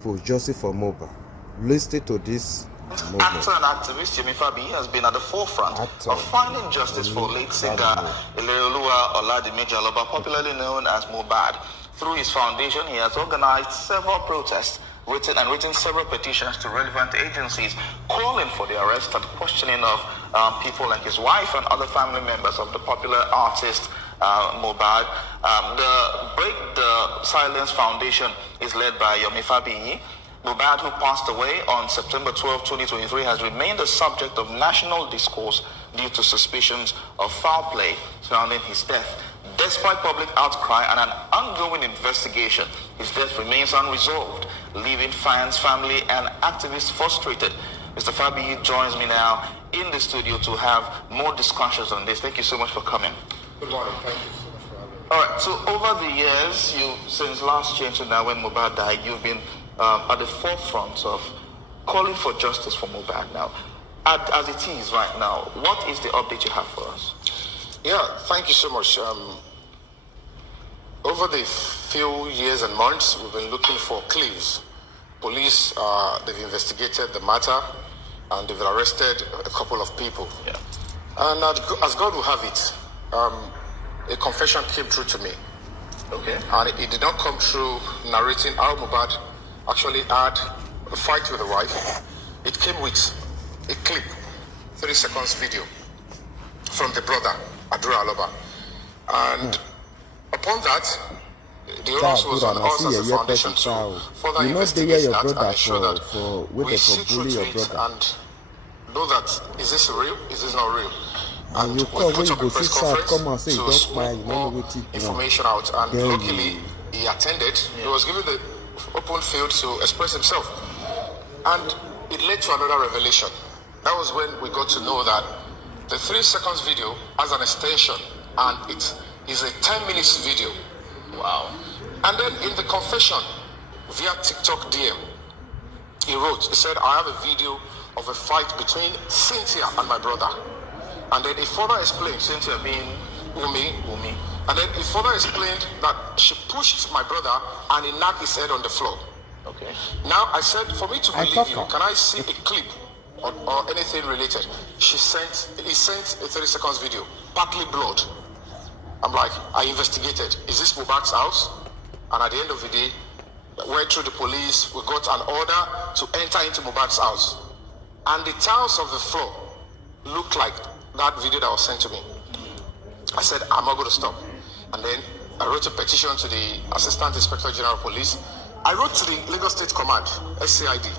for justice for Mohbad. Listen to this movement. Actor and activist Yomi Fabiyi has been at the forefront of finding justice for late singer Ileoluwa Oladimeji Aloba, popularly known as Mohbad. Through his foundation, he has organized several protests, written several petitions to relevant agencies, calling for the arrest and questioning of people like his wife and other family members of the popular artist Mohbad. The Break the Silence Foundation is led by Yomi Fabiyi. Mohbad, who passed away on September 12, 2023, has remained the subject of national discourse due to suspicions of foul play surrounding his death. Despite public outcry and an ongoing investigation, his death remains unresolved, leaving fans, family, and activists frustrated. Mr. Fabiyi joins me now in the studio to have more discussions on this. Thank you so much for coming. Good morning. Thank you so much for having me. All right. So over the years, since last year to now when Mohbad died, you've been at the forefront of calling for justice for Mohbad now. As it is right now, what is the update you have for us? Yeah, thank you so much. Over the few years and months, we've been looking for clues. Police, they've investigated the matter and they've arrested a couple of people. Yeah. And as God will have it, a confession came through to me. Okay. And it did not come through narrating how Mohbad actually had a fight with the wife. It came with a clip, 30 seconds video from the brother, Adura Aloba. And upon that, the onus was on us as a foundation to further investigate that and ensure that we see through to it and know that is this real, is this not real? And we put up a press conference to smoke more information out, and luckily he attended. He was given the open field to express himself, and it led to another revelation. That was when we got to know that the 3 seconds video has an extension, and it is a 10 minutes video. Wow. And then in the confession via TikTok DM, he said, I have a video of a fight between Cynthia and my brother. And then he further explained, Cynthia being Umi, and then he further explained that she pushed my brother and he knocked his head on the floor. Okay. Now I said, for me to believe you, can I see a clip or anything related? He sent a 30 seconds video, partly blood. I'm like, I investigated. Is this Mohbad's house? And at the end of the day, went through the police, we got an order to enter into Mohbad's house. And the tiles of the floor looked like that video that was sent to me. I said, I'm not going to stop. And then I wrote a petition to the Assistant Inspector General of Police. I wrote to the Lagos State Command, SCID.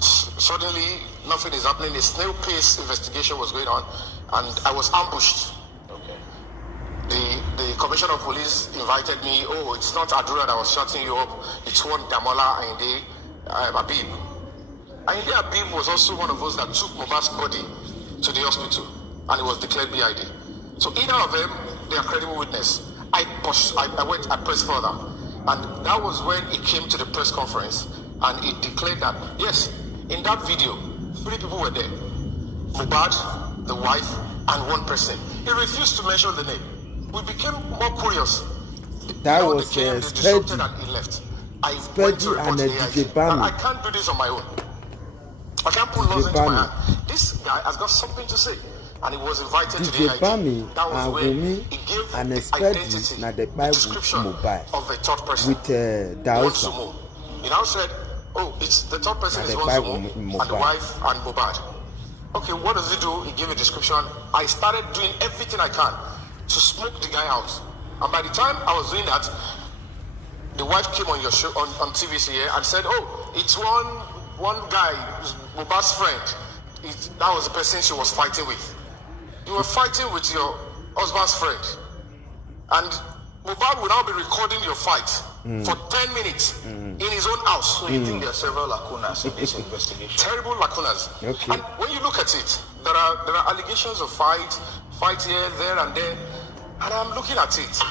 Suddenly, nothing is happening. A snail pace investigation was going on, and I was ambushed. Okay. The Commissioner of Police invited me. Oh, it's not Adura that was shutting you up. It's one Damola Ayinde Abib. Ayinde Abib was also one of those that took Mohbad's body to the hospital, and it was declared BID. So either of them, they are credible witness. I pressed further, and that was when he came to the press conference, and he declared that yes, in that video, 3 people were there: Mohbad, the wife, and one person. He refused to mention the name. We became more curious. That was Speedy, and he left. I went to report to the IG, and I can't do this on my own. I can't put laws into my hand. This guy has got something to say, and he was invited to the IG. That was when he gave the identity, the description of the third person. With Sumo. He now said, "Oh, it's the third person is Sumo, and the wife and Mohbad." Okay, what does he do? He gave a description. I started doing everything I can to smoke the guy out, and by the time I was doing that, the wife came on your show on TVC here and said, "Oh, it's one guy, Mohbad's friend. That was the person she was fighting with. You were fighting with your husband's friend, and Mohbad will now be recording your fight for 10 minutes in his own house." So you think there are several lacunas in this investigation? Terrible lacunas. Okay. And when you look at it, there are allegations of fight here, there, and there, and I'm looking at it.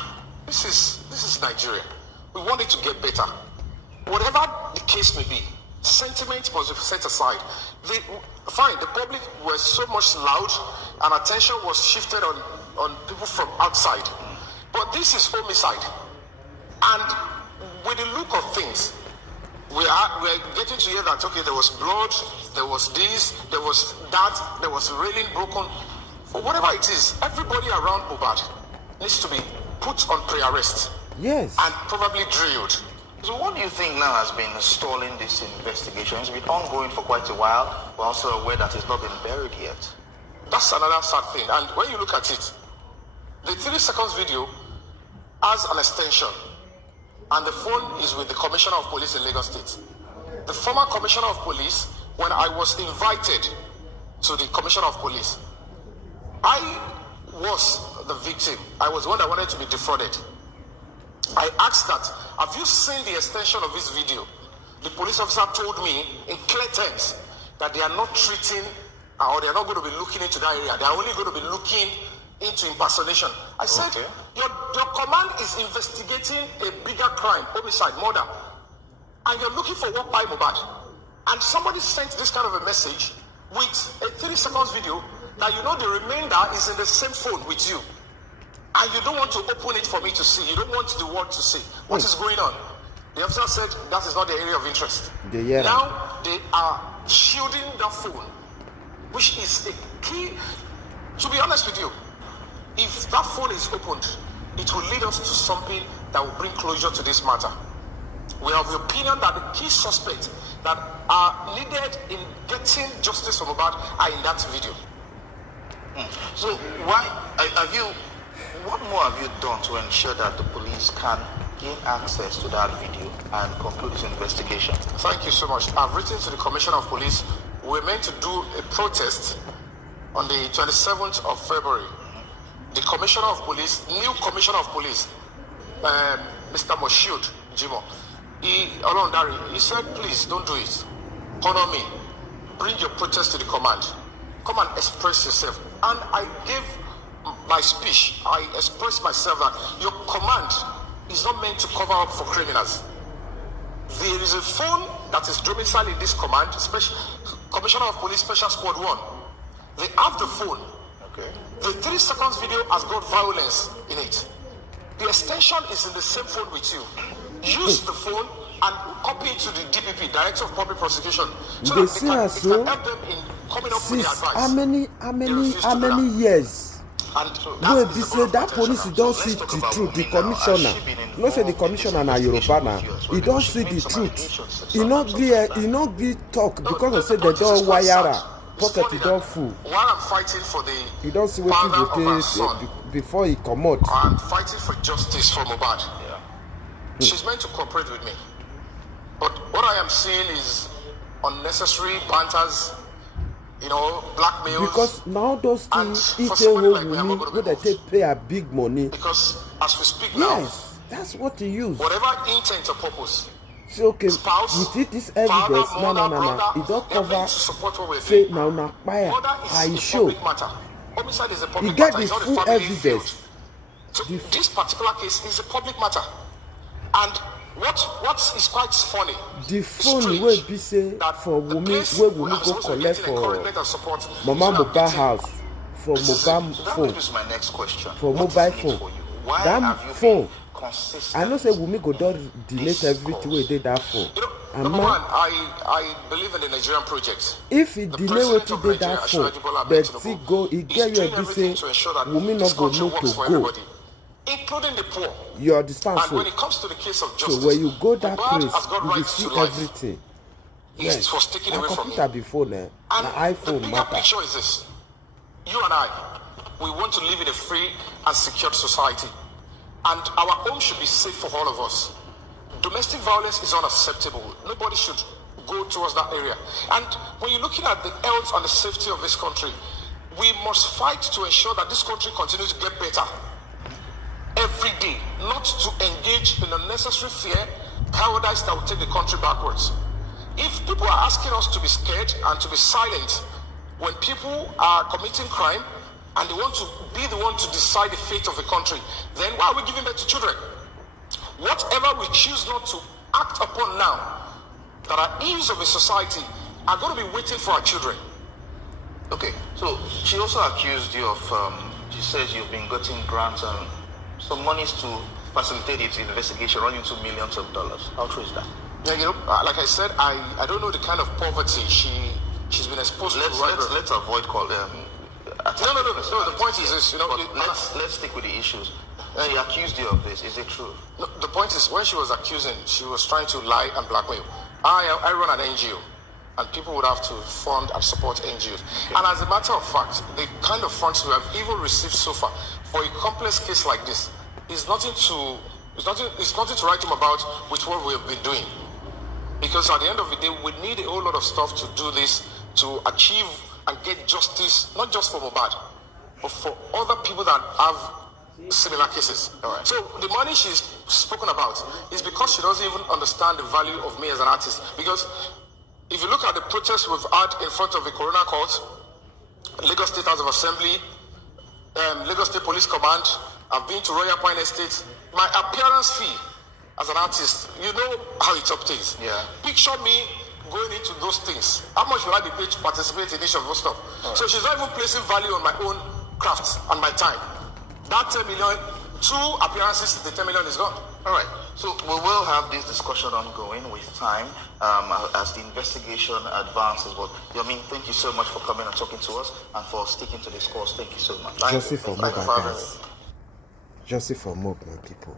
This is Nigeria. We want it to get better. Whatever the case may be, sentiment must be set aside. The public were so much loud, and attention was shifted on people from outside. But this is homicide. And with the look of things, we're getting to hear that, okay, there was blood, there was this, there was that, there was railing broken. Whatever it is, everybody around Mohbad needs to be put on pre-arrest. Yes. And probably drilled. So what do you think now has been stalling this investigation? It's been ongoing for quite a while. We're also aware that it's not been buried yet. That's another sad thing. And when you look at it, the 3 seconds video has an extension. And the phone is with the Commissioner of Police in Lagos State. The former Commissioner of Police, when I was invited to the Commissioner of Police, I was the victim. I was the one that wanted to be defrauded. I asked that, have you seen the extension of this video? The police officer told me in clear terms that they are not treating, or they are not going to be looking into that area. They are only going to be looking into impersonation. I said, okay. Your command is investigating a bigger crime, homicide, murder, and you're looking for what by Mohbad. And somebody sent this kind of a message with a 30 seconds video that you know the remainder is in the same phone with you. And you don't want to open it for me to see. You don't want the world to see. What is going on? The officer said that is not the area of interest. Now they are shielding that phone, which is a key. To be honest with you, if that phone is opened, it will lead us to something that will bring closure to this matter. We have the opinion that the key suspects that are needed in getting justice for Mohbad are in that video. So what more have you done to ensure that the police can gain access to that video and conclude this investigation? Thank you so much. I've written to the Commissioner of Police. We're meant to do a protest on the 27th of February. The Commissioner of Police, new Commissioner of Police, Mr. Moshood Jimo, he said, please don't do it. Honor me. Bring your protest to the command. Come and express yourself. And I gave my speech. I expressed myself that your command is not meant to cover up for criminals. There is a phone that is domiciled in this command, Commissioner of Police Special Squad 1. They have the phone. Okay. The 3 seconds video has got violence in it. The extension is in the same phone with you. Use the phone and copy it to the DPP, Director of Public Prosecution, so that it can help them in coming up with the advice. How many years? And so They say that police don't see the truth. The commissioner, not say the commissioner na Yoruba na, he don't see the truth. He not give talk because they say they don't wire pocket he don't full. While I'm fighting for the he don't see what he before he come out. I'm fighting for justice for Mohbad. She's meant to cooperate with me. But what I am seeing is unnecessary banters, blackmails. Because now those things, if they hold women, they pay a big money. Because as we speak now, that's what they use. Whatever intent or purpose. So okay, spouse, with this evidence, no. It don't cover. Say now, I show. Homicide is a public you get matter. the full evidence. So this particular case is a public matter, and what is quite funny. The phone will be say for women where women go collect for Mama Mohbad house for mobile phone. This is my next question. For mobile phone. That phone. I know say women go don't delete everything where they that phone. Number one, I believe in the Nigerian project. If it delay what you did that phone, but it go, it get you a say women not go know to go. Including the poor. You understand? And when it comes to the case of justice, so when you go that place, you will see life. everything. Yes, was taken away from you. Before now, and the iPhone the bigger picture is this: you and I, we want to live in a free and secure society, and our home should be safe for all of us. Domestic violence is unacceptable. Nobody should go towards that area. And when you're looking at the health and the safety of this country, we must fight to ensure that this country continues to get better every day, not to engage in unnecessary fear, cowardice that will take the country backwards. If people are asking us to be scared and to be silent when people are committing crime and they want to be the one to decide the fate of the country, then why are we giving birth to children? Whatever we choose not to act upon now that are ills of a society are going to be waiting for our children. Okay, so she also accused you of, she says you've been getting grants and some monies to facilitate its investigation running into millions of dollars. How true is that? Yeah, you know, like I said, I don't know the kind of poverty she's been exposed to. Let's avoid call them. No. The point is this, you know. Let's stick with the issues. She accused you of this. Is it true? No, the point is, when she was accusing, she was trying to lie and blackmail. I run an NGO, and people would have to fund and support NGOs. Okay. And as a matter of fact, the kind of funds we have even received so far for a complex case like this is nothing to write home about with what we have been doing. Because at the end of the day, we need a whole lot of stuff to do this, to achieve and get justice, not just for Mohbad, but for other people that have similar cases. Right. So the money she's spoken about is because she doesn't even understand the value of me as an artist. Because if you look at the protests we've had in front of the Corona Court, Lagos State House of Assembly, Lagos State Police Command, I've been to Royal Pine Estate. My appearance fee as an artist, you know how it obtains. Yeah. Picture me going into those things. How much will I be paid to participate in each of those stuff? Right. So she's not even placing value on my own craft and my time. That 10 million, 2 appearances, the 10 million is gone. All right. So we will have this discussion ongoing with time as the investigation advances. But Yomi, thank you so much for coming and talking to us and for sticking to this course. Thank you so much. Justice for Mohbad, guys. Justice for Mohbad, my people.